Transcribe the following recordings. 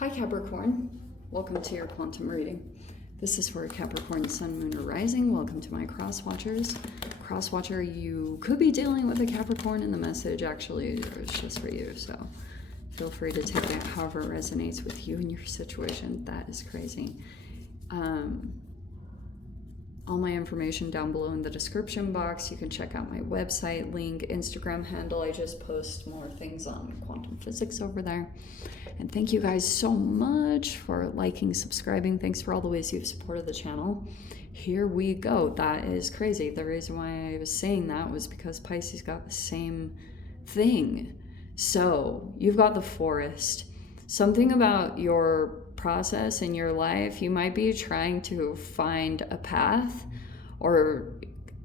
Hi Capricorn, welcome to your quantum reading. This is for Capricorn, Sun, Moon, or Rising. Welcome to my cross watchers. Cross watcher, you could be dealing with a Capricorn and the message actually is just for you. So feel free to take it however resonates with you and your situation. That is crazy. All my information down below in the description box. You can check out my website, link, Instagram handle. I just post more things on quantum physics over there. And thank you guys so much for liking, subscribing. Thanks for all the ways you've supported the channel. Here we go. That is crazy. The reason why I was saying that was because Pisces got the same thing. So you've got the Forest. Something about your process in your life, you might be trying to find a path or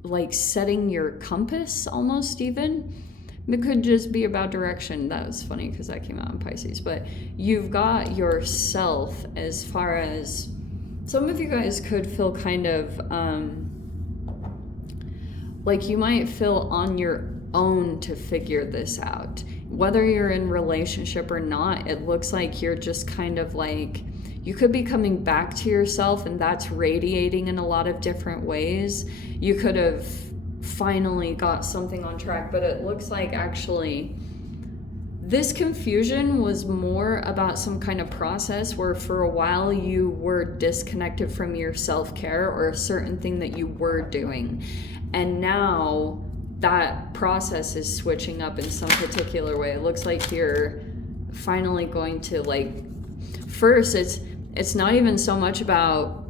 like setting your compass almost even. It could just be about direction. That was funny because that came out in Pisces. But you've got yourself as far as some of you guys could feel kind of like you might feel on your own to figure this out. Whether you're in relationship or not, it looks like you're just kind of like, you could be coming back to yourself and that's radiating in a lot of different ways. You could have finally got something on track, but it looks like actually this confusion was more about some kind of process where for a while you were disconnected from your self-care or a certain thing that you were doing. And now that process is switching up in some particular way. It looks like you're finally going to first it's not even so much about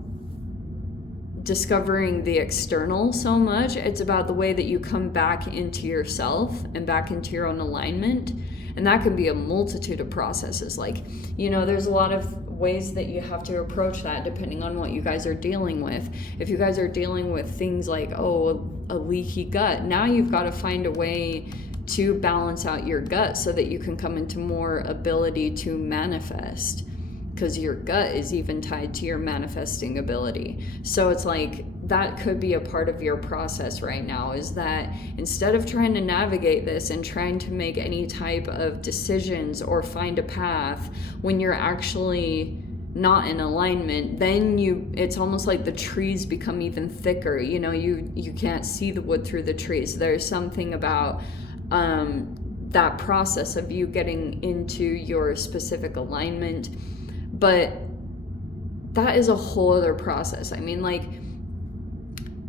discovering the external so much. It's about the way that you come back into yourself and back into your own alignment. And that can be a multitude of processes. There's a lot of ways that you have to approach that depending on what you guys are dealing with. If you guys are dealing with things like, a leaky gut, now you've got to find a way to balance out your gut so that you can come into more ability to manifest, because your gut is even tied to your manifesting ability. So it's like that could be a part of your process right now, is that instead of trying to navigate this and trying to make any type of decisions or find a path when you're actually not in alignment, then it's almost like the trees become even thicker. You can't see the wood through the trees. There's something about that process of you getting into your specific alignment. But that is a whole other process.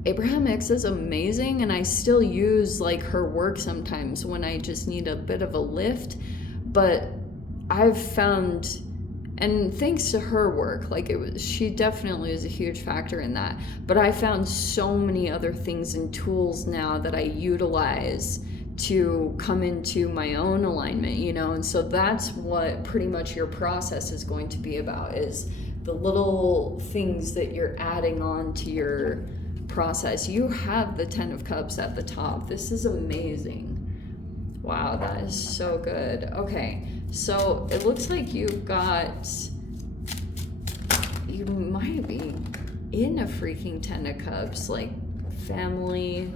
Abraham Hicks is amazing, and I still use her work sometimes when I just need a bit of a lift. But I've found, and thanks to her work, she definitely is a huge factor in that. But I found so many other things and tools now that I utilize to come into my own alignment, and so that's what pretty much your process is going to be about, is the little things that you're adding on to your process. You have the 10 of Cups at the top. This is amazing. Wow, that is so good. Okay, so it looks like you might be in a freaking 10 of Cups, family.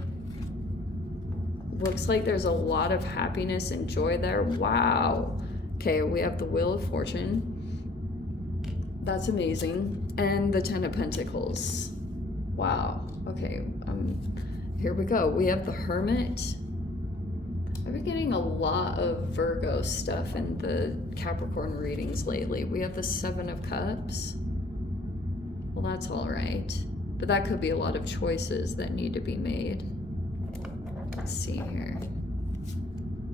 Looks like there's a lot of happiness and joy there. Wow. Okay, we have the Wheel of Fortune. That's amazing. And the 10 of Pentacles. Wow. Okay, here we go. We have the Hermit. I've been getting a lot of Virgo stuff in the Capricorn readings lately. We have the 7 of Cups. Well, that's all right. But that could be a lot of choices that need to be made. Let's see here.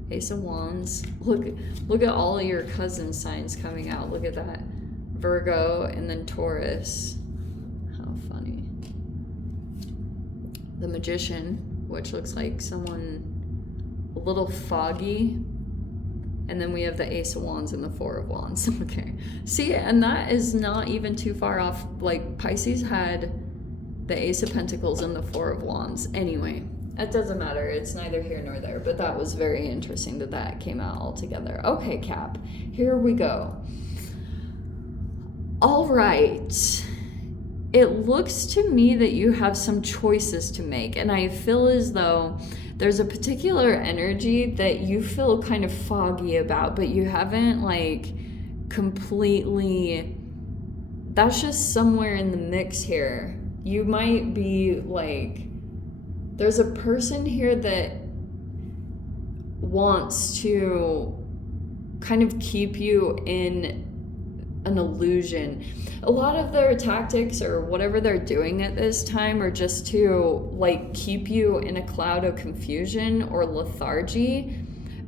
Ace of Wands. Look at all of your cousin signs coming out. Look at that. Virgo and then Taurus. How funny. The Magician, which looks like someone a little foggy. And then we have the Ace of Wands and the 4 of Wands. Okay. See, and that is not even too far off. Pisces had the Ace of Pentacles and the 4 of Wands. Anyway. It doesn't matter. It's neither here nor there. But that was very interesting that came out all together. Okay, Cap. Here we go. All right. It looks to me that you have some choices to make. And I feel as though there's a particular energy that you feel kind of foggy about, but you haven't completely, that's just somewhere in the mix here. You might be like, there's a person here that wants to kind of keep you in an illusion. A lot of their tactics or whatever they're doing at this time are just to like keep you in a cloud of confusion or lethargy,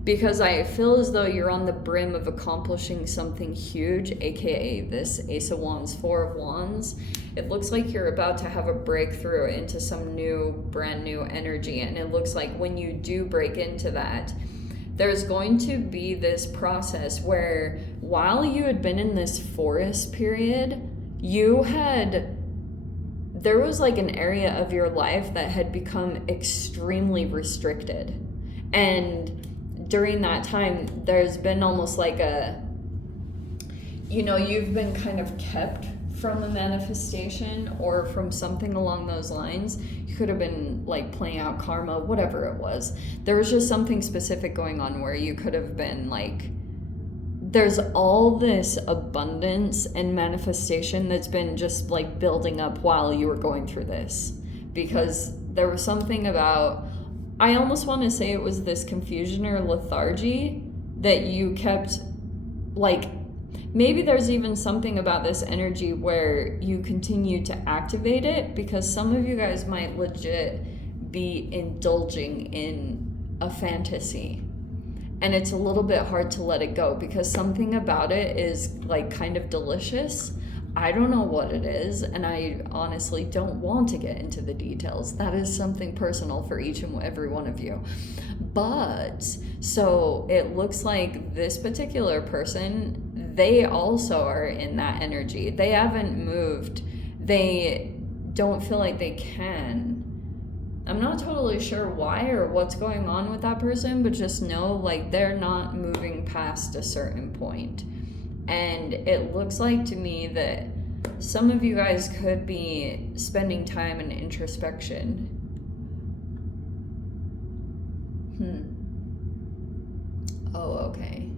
because I feel as though you're on the brim of accomplishing something huge, aka this Ace of Wands, Four of Wands. It looks like you're about to have a breakthrough into some brand new energy, and it looks like when you do break into that, there's going to be this process where while you had been in this forest period, there was like an area of your life that had become extremely restricted. And during that time, there's been almost like you've been kind of kept from a manifestation or from something along those lines. You could have been like playing out karma, whatever it was. There was just something specific going on where you could have been like, there's all this abundance and manifestation that's been just like building up while you were going through this. Because there was something about, I almost want to say it was this confusion or lethargy that you kept, like, maybe there's even something about this energy where you continue to activate it, because some of you guys might legit be indulging in a fantasy. And it's a little bit hard to let it go because something about it is like kind of delicious. I don't know what it is, and I honestly don't want to get into the details. That is something personal for each and every one of you. But, so it looks like this particular person, they also are in that energy. They haven't moved. They don't feel like they can. I'm not totally sure why or what's going on with that person, but just know like they're not moving past a certain point. And it looks like to me that some of you guys could be spending time in introspection. Oh, okay.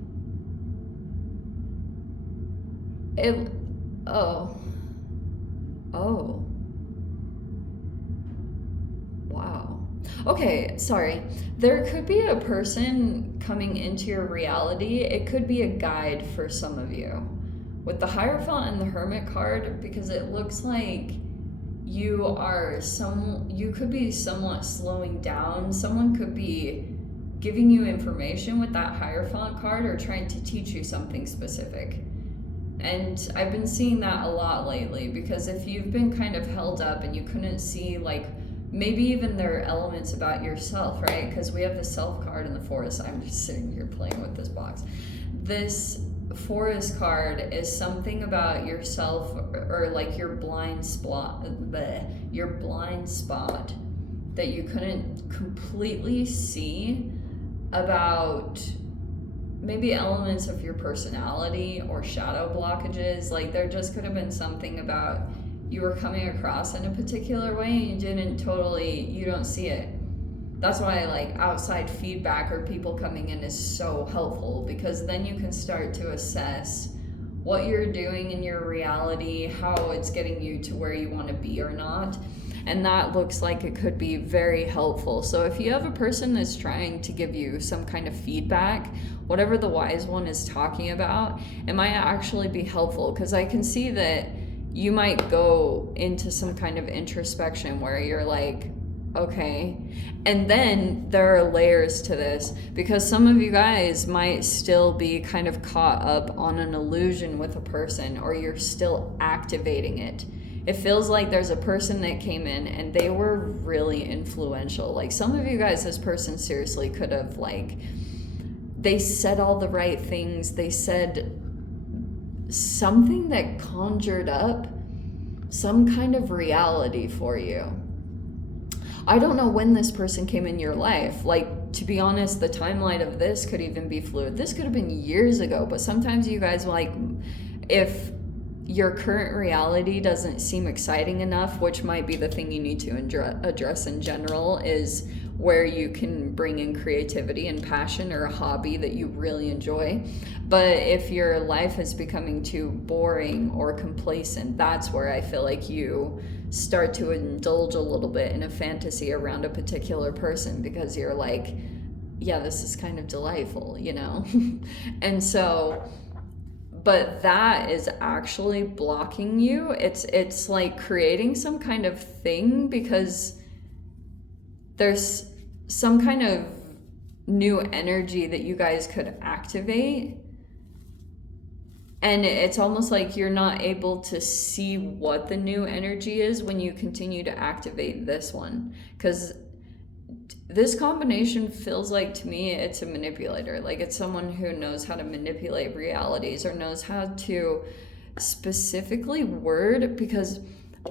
Wow. Okay, sorry. There could be a person coming into your reality. It could be a guide for some of you. With the Hierophant and the Hermit card, because it looks like you could be somewhat slowing down. Someone could be giving you information with that Hierophant card or trying to teach you something specific. And I've been seeing that a lot lately, because if you've been kind of held up and you couldn't see, like, maybe even there are elements about yourself, right? Because we have the Self card in the Forest. I'm just sitting here playing with this box. This Forest card is something about yourself, or like your blind spot that you couldn't completely see, about maybe elements of your personality or shadow blockages. Like there just could have been something about you were coming across in a particular way and you don't see it. That's why like outside feedback or people coming in is so helpful, because then you can start to assess what you're doing in your reality, how it's getting you to where you want to be or not. And that looks like it could be very helpful. So if you have a person that's trying to give you some kind of feedback, whatever the wise one is talking about, it might actually be helpful, because I can see that you might go into some kind of introspection where you're like, okay. And then there are layers to this, because some of you guys might still be kind of caught up on an illusion with a person, or you're still activating it. It feels like there's a person that came in and they were really influential. Like some of you guys, this person seriously could have, like, they said all the right things. They said something that conjured up some kind of reality for you. I don't know when this person came in your life. Like, to be honest, the timeline of this could even be fluid. This could have been years ago, but sometimes you guys, like, if your current reality doesn't seem exciting enough, which might be the thing you need to address in general, is where you can bring in creativity and passion or a hobby that you really enjoy. But if your life is becoming too boring or complacent, that's where I feel like you start to indulge a little bit in a fantasy around a particular person, because you're like, yeah, this is kind of delightful, you know? And so, but that is actually blocking you. It's like creating some kind of thing, because there's some kind of new energy that you guys could activate. And it's almost like you're not able to see what the new energy is when you continue to activate this one. Because this combination feels like, to me, it's a manipulator. Like, it's someone who knows how to manipulate realities, or knows how to specifically word, because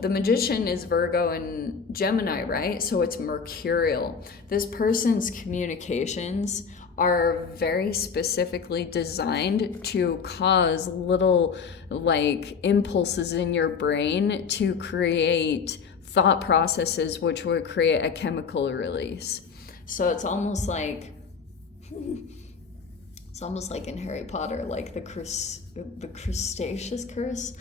the Magician is Virgo and Gemini, right? So it's mercurial. This person's communications are very specifically designed to cause little like impulses in your brain to create thought processes which would create a chemical release. So it's almost like in Harry Potter, like the crustaceous curse.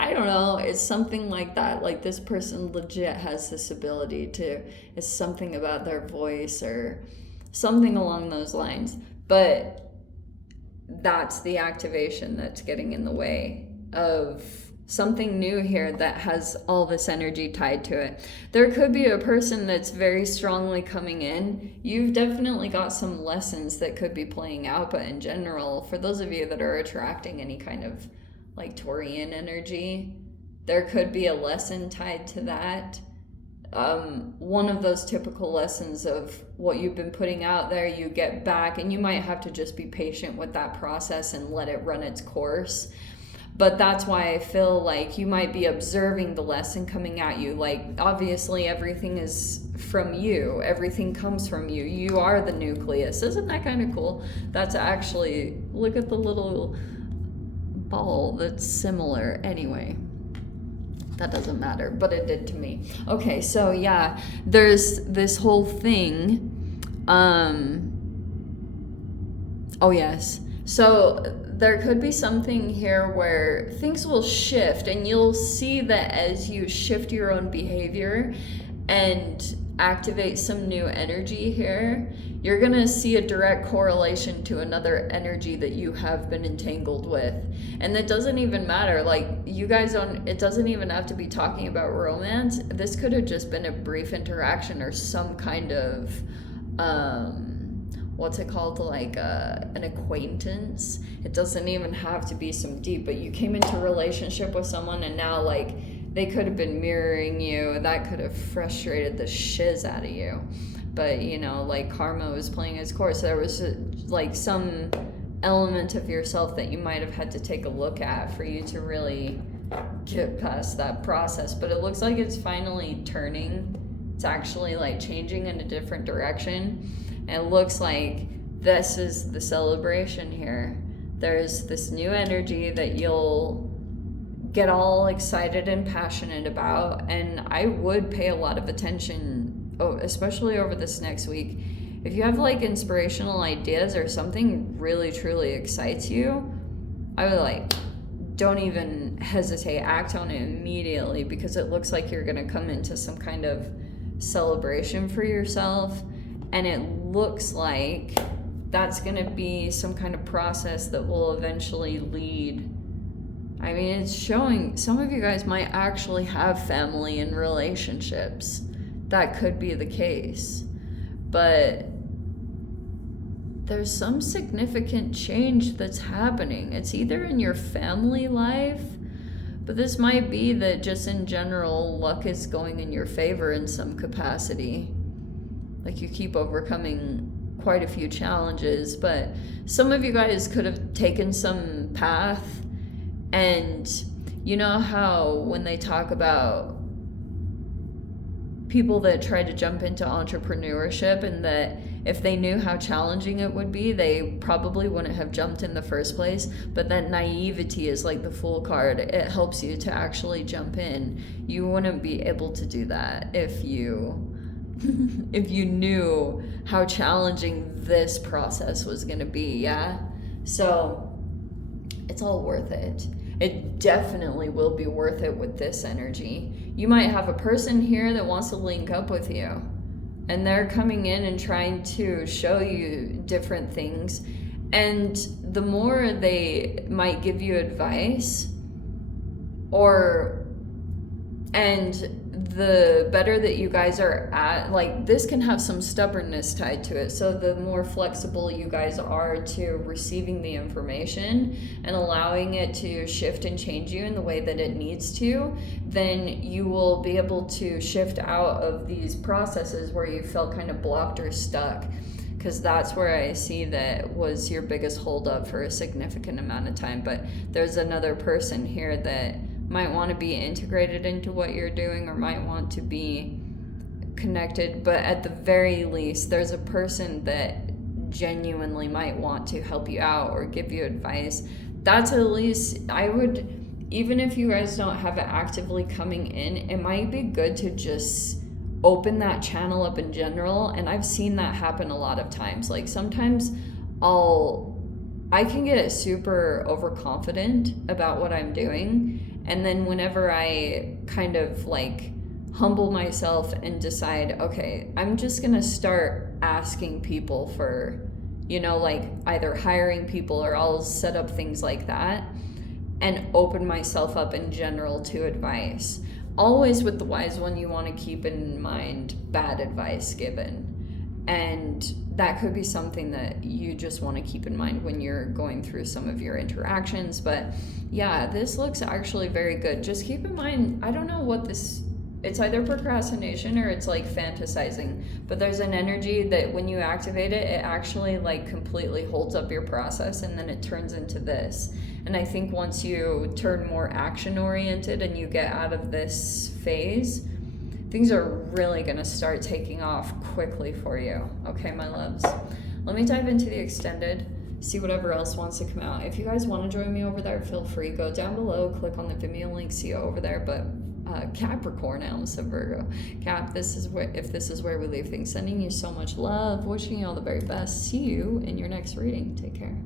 I don't know, it's something like that. Like, this person legit has this ability to, it's something about their voice or something along those lines. But that's the activation that's getting in the way of something new here that has all this energy tied to it. There could be a person that's very strongly coming in. You've definitely got some lessons that could be playing out, but in general, for those of you that are attracting any kind of like Taurian energy, there could be a lesson tied to that. One of those typical lessons of what you've been putting out there, you get back, and you might have to just be patient with that process and let it run its course. But that's why I feel like you might be observing the lesson coming at you. Like, obviously everything is from you. Everything comes from you. You are the nucleus. Isn't that kind of cool? That's actually, look at the little ball that's similar. Anyway, that doesn't matter, but it did to me. Okay, so yeah, there's this whole thing. Oh yes. So there could be something here where things will shift, and you'll see that as you shift your own behavior and activate some new energy here, you're gonna see a direct correlation to another energy that you have been entangled with. And it doesn't even matter, like, you guys don't, it doesn't even have to be talking about romance. This could have just been a brief interaction or some kind of what's it called, like an acquaintance. It doesn't even have to be some deep, but you came into a relationship with someone, and now like they could have been mirroring you. That could have frustrated the shiz out of you. But you know, like, karma was playing its course. There was like some element of yourself that you might have had to take a look at for you to really get past that process. But it looks like it's finally turning. It's actually like changing in a different direction. And it looks like this is the celebration here. There's this new energy that you'll get all excited and passionate about. And I would pay a lot of attention, especially over this next week. If you have like inspirational ideas or something really truly excites you, I would like, don't even hesitate, act on it immediately, because it looks like you're gonna come into some kind of celebration for yourself. And it looks like that's going to be some kind of process that will eventually lead. I mean, it's showing some of you guys might actually have family and relationships. That could be the case. But there's some significant change that's happening. It's either in your family life, but this might be that just in general, luck is going in your favor in some capacity. Like, you keep overcoming quite a few challenges, but some of you guys could have taken some path. And you know how when they talk about people that try to jump into entrepreneurship, and that if they knew how challenging it would be, they probably wouldn't have jumped in the first place. But that naivety is like the Fool card. It helps you to actually jump in. You wouldn't be able to do that if you if you knew how challenging this process was going to be, yeah? So it's all worth it. It definitely will be worth it with this energy. You might have a person here that wants to link up with you, and they're coming in and trying to show you different things. And the more they might give you advice, and the better that you guys are at, like, this can have some stubbornness tied to it. So the more flexible you guys are to receiving the information and allowing it to shift and change you in the way that it needs to, then you will be able to shift out of these processes where you felt kind of blocked or stuck. Because that's where I see that was your biggest holdup for a significant amount of time. But there's another person here that might want to be integrated into what you're doing, or might want to be connected. But at the very least, there's a person that genuinely might want to help you out or give you advice. That's at least, I would, even if you guys don't have it actively coming in, it might be good to just open that channel up in general. And I've seen that happen a lot of times. Like, sometimes I can get super overconfident about what I'm doing. And then whenever I kind of like humble myself and decide, okay, I'm just going to start asking people for, like either hiring people, or I'll set up things like that and open myself up in general to advice. Always with the wise one, you want to keep in mind bad advice given. And that could be something that you just want to keep in mind when you're going through some of your interactions. But yeah, this looks actually very good. Just keep in mind, I don't know what this, it's either procrastination or it's like fantasizing, but there's an energy that when you activate it, it actually like completely holds up your process, and then it turns into this. And I think once you turn more action oriented and you get out of this phase, things are really going to start taking off quickly for you. Okay, my loves. Let me dive into the extended, see whatever else wants to come out. If you guys want to join me over there, feel free. Go down below, click on the Vimeo link, see you over there. But Capricorn, I almost said Virgo. Cap, if this is where we leave things. Sending you so much love. Wishing you all the very best. See you in your next reading. Take care.